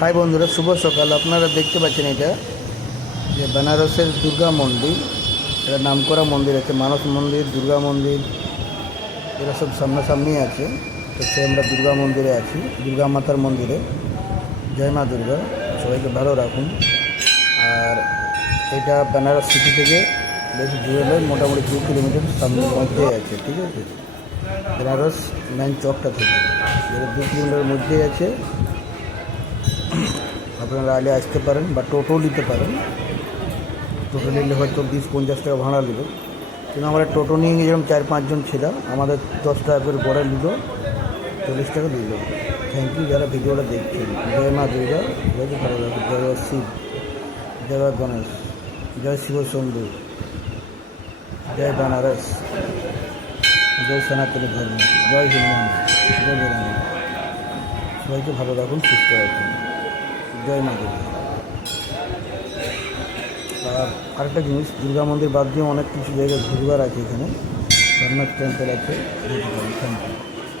High বন্ধুরা, শুভ সকাল। আপনারা দেখতে পাচ্ছেন এটা যে বেনারসের দুর্গা মন্দির। এটা নামকরা মন্দির আছে, মানস মন্দির, দুর্গা মন্দির, এরা সব সামনাসামনি আছে। তো সে আমরা দুর্গা মন্দিরে আছি, দুর্গা মাতার মন্দিরে। জয় মা দুর্গা, সবাইকে ভালো রাখুন। আর এটা বেনারস সিটি থেকে বেশি দূরে নয়, মোটামুটি 2 কিলোমিটার সামনের মধ্যে আছে, ঠিক আছে। বেনারস মেন চকটা থেকে যেটা 2 কিলোমিটার মধ্যেই আছে। আপনারা আগে আসতে পারেন বা টোটো নিতে পারেন। টোটো নিলে হয়তো 20-50 টাকা ভাড়া নিল, কিন্তু আমরা টোটো নিয়ে গিয়েছিলাম 4-5 জন ছিলাম, আমাদের 10 টাকা করে গড়ে নিল, 40 টাকা দিল। থ্যাংক ইউ যারা ভিডিওটা দেখছেন। জয় মা দুর্গা, জয় ভালো লাগে, জয় শিব, জয় গণেশ, জয় শিব শম্ভু, জয় বেনারস, জয় সনাতনী ধর্ম, জয় হনুমান, জয় বীরাঙ্গনা। সবাইকে ভালো রাখুন, সুস্থ রাখুন। জয় মা দুর্গা। আর আরেকটা জিনিস, দুর্গা মন্দির বাদ দিয়ে অনেক কিছু জায়গায় ঘুরবার আছে এখানে। সোমনাথ টেম্পল আছে, থ্যাংক ইউ।